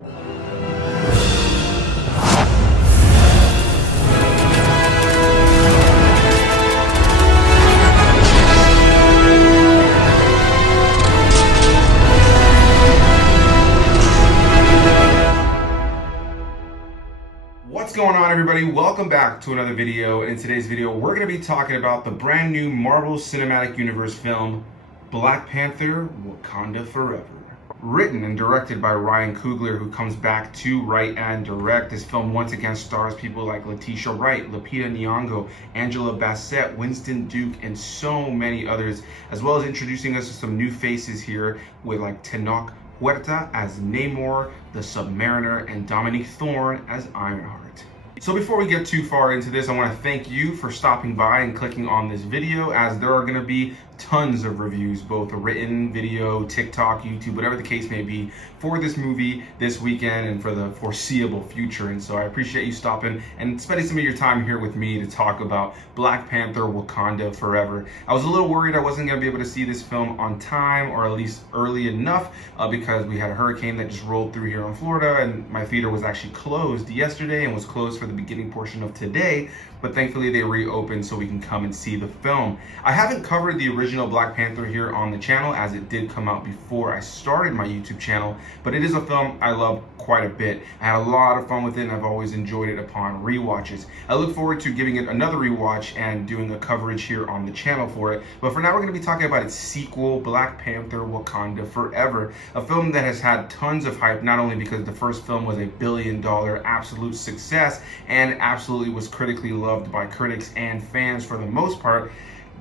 What's going on, everybody? Welcome back to another video. In today's video, we're going to be talking about the brand new Marvel Cinematic Universe film, Black Panther: Wakanda Forever. Written and directed by Ryan Coogler, who comes back to write and direct. This film once again stars people like Letitia Wright, Nyong'o, Angela Bassett, Winston Duke, and so many others, as well as introducing us to some new faces here with like Tenoch Huerta as Namor, the Submariner, and Dominique Thorne as Ironheart. So before we get too far into this, I want to thank you for stopping by and clicking on this video, as there are going to be tons of reviews, both written, video, TikTok, YouTube, whatever the case may be, for this movie this weekend and for the foreseeable future. And so I appreciate you stopping and spending some of your time here with me to talk about Black Panther: Wakanda Forever. I was a little worried I wasn't going to be able to see this film on time, or at least early enough, because we had a hurricane that just rolled through here in Florida, and my theater was actually closed yesterday and was closed for the beginning portion of today, but thankfully they reopened so we can come and see the film. I haven't covered the original Black Panther here on the channel, as it did come out before I started my YouTube channel, but it is a film I love quite a bit. I had a lot of fun with it, and I've always enjoyed it upon rewatches. I look forward to giving it another rewatch and doing a coverage here on the channel for it, but for now we're going to be talking about its sequel, Black Panther: Wakanda Forever, a film that has had tons of hype, not only because the first film was $1 billion absolute success and absolutely was critically loved by critics and fans for the most part.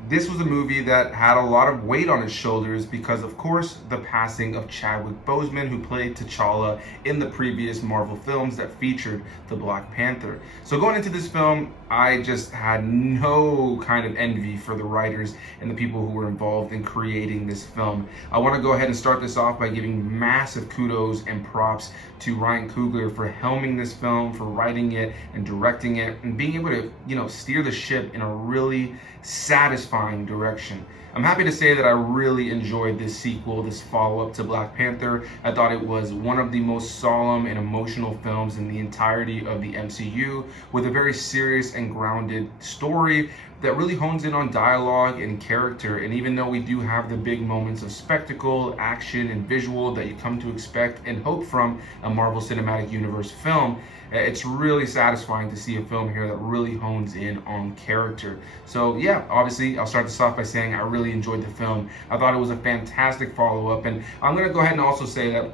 This was a movie that had a lot of weight on its shoulders because, of course, the passing of Chadwick Boseman, who played T'Challa in the previous Marvel films that featured the Black Panther. So going into this film, I just had no kind of envy for the writers and the people who were involved in creating this film. I want to go ahead and start this off by giving massive kudos and props to Ryan Coogler for helming this film, for writing it and directing it, and being able to, steer the ship in a really satisfying direction. I'm happy to say that I really enjoyed this sequel, this follow-up to Black Panther. I thought it was one of the most solemn and emotional films in the entirety of the MCU, with a very serious and grounded story that really hones in on dialogue and character. And even though we do have the big moments of spectacle, action, and visual that you come to expect and hope from a Marvel Cinematic Universe film, it's really satisfying to see a film here that really hones in on character. So yeah, obviously I'll start this off by saying I really enjoyed the film. I thought it was a fantastic follow-up, and I'm going to go ahead and also say that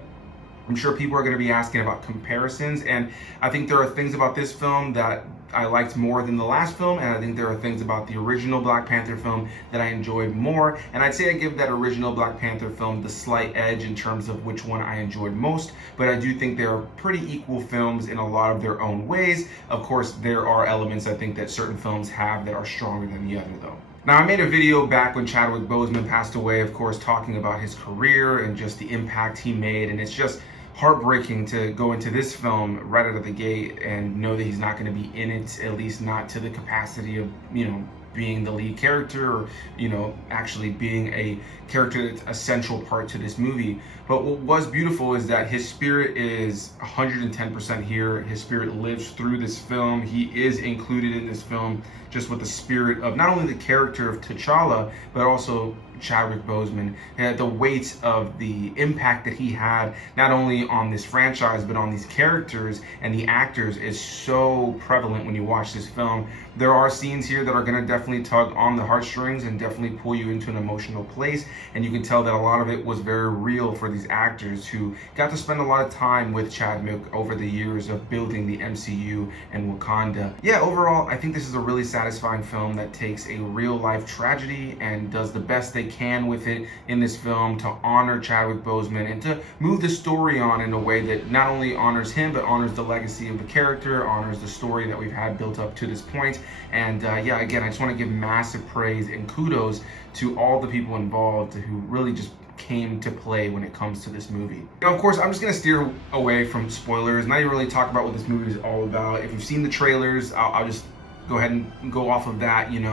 I'm sure people are going to be asking about comparisons, and I think there are things about this film that I liked more than the last film, and I think there are things about the original Black Panther film that I enjoyed more, and I'd say I give that original Black Panther film the slight edge in terms of which one I enjoyed most, but I do think they're pretty equal films in a lot of their own ways. Of course, there are elements I think that certain films have that are stronger than the other, though. Now, I made a video back when Chadwick Boseman passed away, of course, talking about his career and just the impact he made, and it's just heartbreaking to go into this film right out of the gate and know that he's not going to be in it, at least not to the capacity of, being the lead character, or, actually being a character that's a central part to this movie. But what was beautiful is that his spirit is 110% here. His spirit lives through this film. He is included in this film just with the spirit of not only the character of T'Challa, but also Chadwick Boseman. The weight of the impact that he had, not only on this franchise, but on these characters and the actors, is so prevalent when you watch this film. There are scenes here that are going to definitely tug on the heartstrings and definitely pull you into an emotional place, and you can tell that a lot of it was very real for these actors who got to spend a lot of time with Chadwick over the years of building the MCU and Wakanda. Yeah, overall, I think this is a really satisfying film that takes a real life tragedy and does the best they can with it in this film to honor Chadwick Boseman and to move the story on in a way that not only honors him, but honors the legacy of the character, honors the story that we've had built up to this point. And yeah, again, I just want to give massive praise and kudos to all the people involved who really just came to play when it comes to this movie. Now, of course, I'm just going to steer away from spoilers, not even really talk about what this movie is all about. If you've seen the trailers, I'll just go ahead and go off of that. In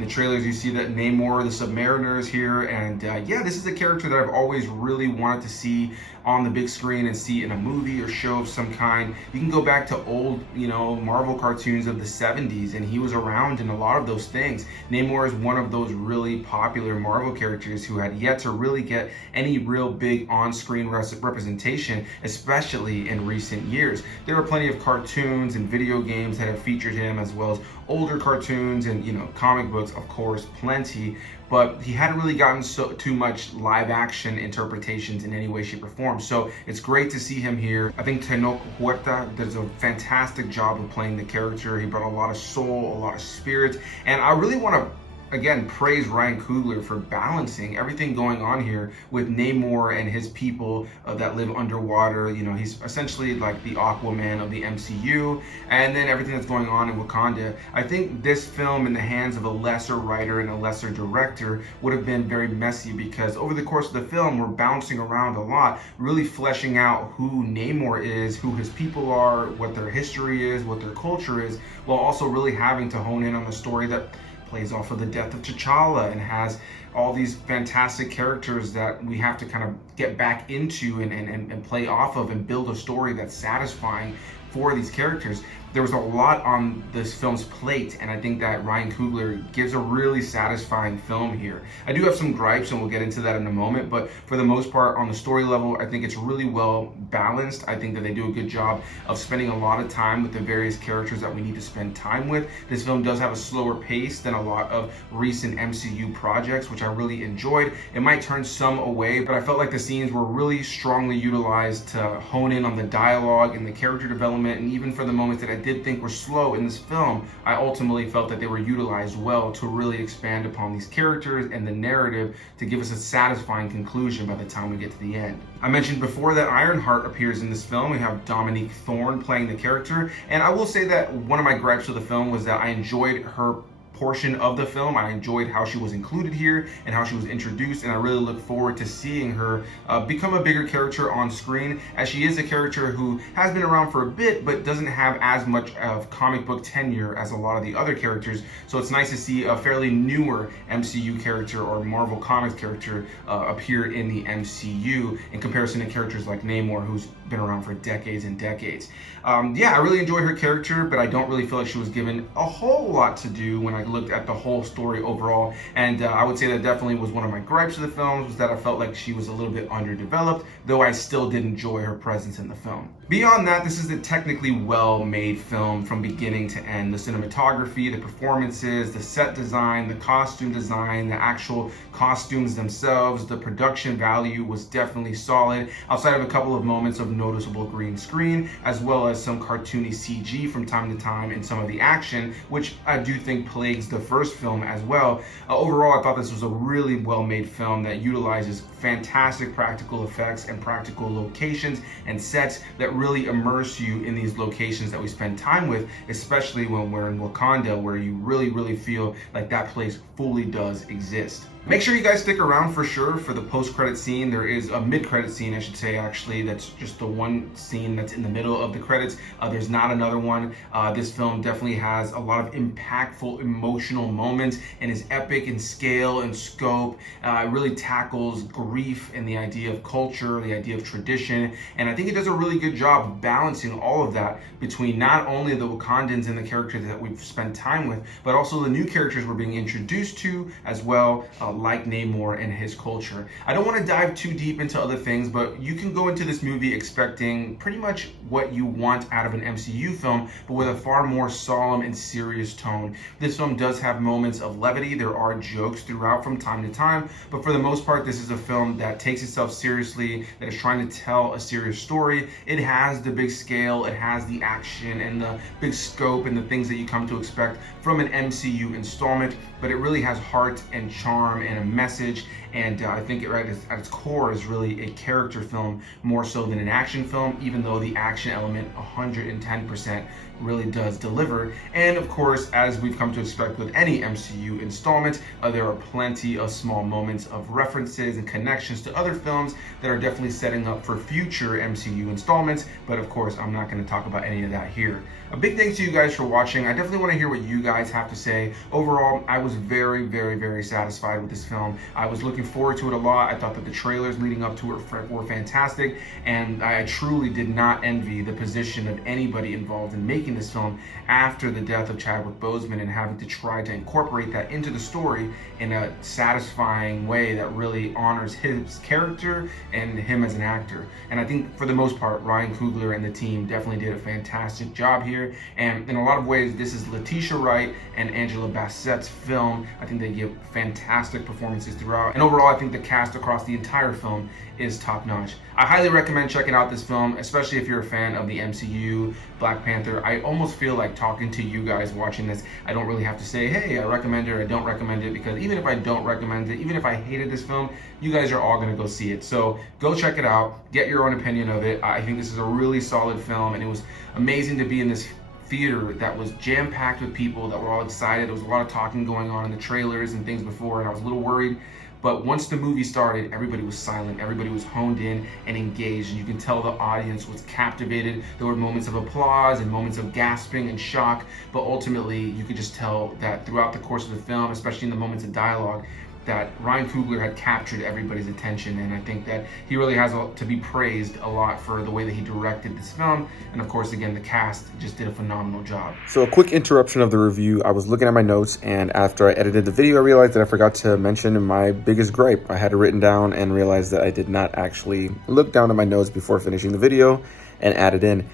the trailers you see that Namor, the Submariner, is here, and yeah, this is a character that I've always really wanted to see on the big screen and see in a movie or show of some kind. You can go back to old, Marvel cartoons of the 70s, and he was around in a lot of those things. Namor is one of those really popular Marvel characters who had yet to really get any real big on-screen representation, especially in recent years. There are plenty of cartoons and video games that have featured him, as well as older cartoons and comic books, of course, plenty, but he hadn't really gotten too much live action interpretations in any way, shape, or form. So it's great to see him here. I think Tenoch Huerta does a fantastic job of playing the character. He brought a lot of soul, a lot of spirit, and I really want to again praise Ryan Coogler for balancing everything going on here with Namor and his people that live underwater. He's essentially like the Aquaman of the MCU, and then everything that's going on in Wakanda. I think this film in the hands of a lesser writer and a lesser director would have been very messy, because over the course of the film we're bouncing around a lot, really fleshing out who Namor is, who his people are, what their history is, what their culture is, while also really having to hone in on the story that plays off of the death of T'Challa and has all these fantastic characters that we have to kind of get back into and play off of and build a story that's satisfying for these characters. There was a lot on this film's plate, and I think that Ryan Coogler gives a really satisfying film here. I do have some gripes, and we'll get into that in a moment, but for the most part, on the story level, I think it's really well balanced. I think that they do a good job of spending a lot of time with the various characters that we need to spend time with. This film does have a slower pace than a lot of recent MCU projects, which I really enjoyed. It might turn some away, but I felt like the scenes were really strongly utilized to hone in on the dialogue and the character development, and even for the moments that I did think were slow in this film, I ultimately felt that they were utilized well to really expand upon these characters and the narrative to give us a satisfying conclusion by the time we get to the end. I mentioned before that Ironheart appears in this film. We have Dominique Thorne playing the character, and I will say that one of my gripes with the film was that I enjoyed her portion of the film. I enjoyed how she was included here and how she was introduced, and I really look forward to seeing her become a bigger character on screen, as she is a character who has been around for a bit but doesn't have as much of comic book tenure as a lot of the other characters. So it's nice to see a fairly newer MCU character or Marvel Comics character appear in the MCU in comparison to characters like Namor, who's been around for decades and decades. I really enjoyed her character, but I don't really feel like she was given a whole lot to do when I looked at the whole story overall, and I would say that definitely was one of my gripes of the film, was that I felt like she was a little bit underdeveloped, though I still did enjoy her presence in the film. Beyond that, this is a technically well-made film from beginning to end. The cinematography, the performances, the set design, the costume design, the actual costumes themselves, the production value was definitely solid, outside of a couple of moments of noticeable green screen, as well as some cartoony CG from time to time in some of the action, which I do think plagues the first film as well. Overall, I thought this was a really well-made film that utilizes fantastic practical effects and practical locations and sets that really immerse you in these locations that we spend time with, especially when we're in Wakanda, where you really feel like that place fully does exist. Make sure you guys stick around for sure for the post-credit scene. There is a mid-credit scene, I should say, actually, that's just the one scene that's in the middle of the credits. There's not another one. This film definitely has a lot of impactful, emotional moments and is epic in scale and scope. It really tackles grief and the idea of culture, the idea of tradition, and I think it does a really good job of balancing all of that between not only the Wakandans and the characters that we've spent time with, but also the new characters we're being introduced to as well, like Namor and his culture. I don't want to dive too deep into other things, but you can go into this movie expecting pretty much what you want out of an MCU film, but with a far more solemn and serious tone. This film does have moments of levity. There are jokes throughout from time to time, but for the most part, this is a film that takes itself seriously, that is trying to tell a serious story. It has the big scale, it has the action and the big scope and the things that you come to expect from an MCU installment, but it really has heart and charm and a message, and I think it right at its core is really a character film more so than an action film, even though the action element 110% really does deliver. And of course, as we've come to expect with any MCU installment, there are plenty of small moments of references and connections to other films that are definitely setting up for future MCU installments, but of course I'm not going to talk about any of that here. A big thanks to you guys for watching. I definitely want to hear what you guys have to say. Overall, I was very satisfied with this film. I was looking looking forward to it a lot. I thought that the trailers leading up to it were fantastic, and I truly did not envy the position of anybody involved in making this film after the death of Chadwick Boseman and having to try to incorporate that into the story in a satisfying way that really honors his character and him as an actor. And I think for the most part, Ryan Coogler and the team definitely did a fantastic job here. And in a lot of ways, this is Letitia Wright and Angela Bassett's film. I think they give fantastic performances throughout. And overall, I think the cast across the entire film is top-notch. I highly recommend checking out this film, especially if you're a fan of the MCU, Black Panther. I almost feel like talking to you guys watching this. I don't really have to say, hey, I recommend it or I don't recommend it, because even if I don't recommend it, even if I hated this film, you guys are all gonna go see it. So go check it out, get your own opinion of it. I think this is a really solid film, and it was amazing to be in this theater that was jam-packed with people that were all excited. There was a lot of talking going on in the trailers and things before, and I was a little worried. But once the movie started, everybody was silent, everybody was honed in and engaged, and you can tell the audience was captivated. There were moments of applause and moments of gasping and shock, but ultimately you could just tell that throughout the course of the film, especially in the moments of dialogue, that Ryan Coogler had captured everybody's attention, and I think that he really has to be praised a lot for the way that he directed this film. And of course, again, the cast just did a phenomenal job. So a quick interruption of the review. I was looking at my notes, and after I edited the video, I realized that I forgot to mention my biggest gripe. I had it written down and realized that I did not actually look down at my notes before finishing the video and add it in.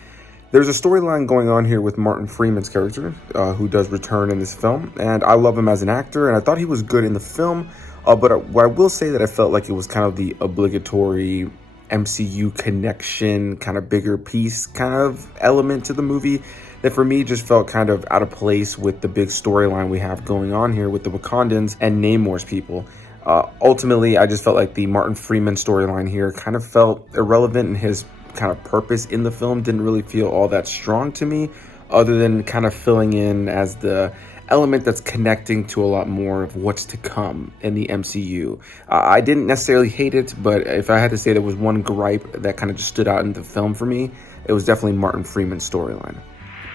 There's a storyline going on here with Martin Freeman's character, who does return in this film, and I love him as an actor, and I thought he was good in the film, but I will say that I felt like it was kind of the obligatory MCU connection, kind of bigger piece kind of element to the movie that for me just felt kind of out of place with the big storyline we have going on here with the Wakandans and Namor's people. Ultimately, I just felt like the Martin Freeman storyline here kind of felt irrelevant, and his kind of purpose in the film didn't really feel all that strong to me, other than kind of filling in as the element that's connecting to a lot more of what's to come in the MCU. I didn't necessarily hate it, but if I had to say there was one gripe that kind of just stood out in the film for me, it was definitely Martin Freeman's storyline.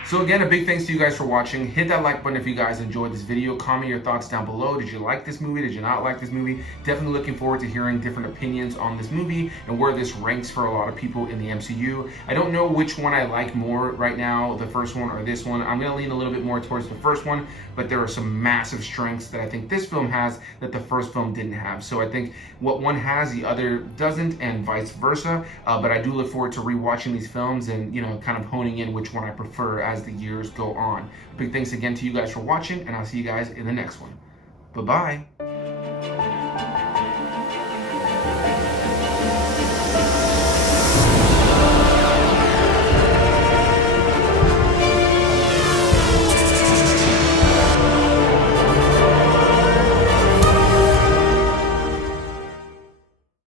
So again, a big thanks to you guys for watching. Hit that like button if you guys enjoyed this video. Comment your thoughts down below. Did you like this movie? Did you not like this movie? Definitely looking forward to hearing different opinions on this movie and where this ranks for a lot of people in the MCU. I don't know which one I like more right now, the first one or this one. I'm gonna lean a little bit more towards the first one, but there are some massive strengths that I think this film has that the first film didn't have. So I think what one has, the other doesn't, and vice versa. But I do look forward to rewatching these films and, you know, kind of honing in which one I prefer as the years go on. Big thanks again to you guys for watching, and I'll see you guys in the next one. Bye-bye.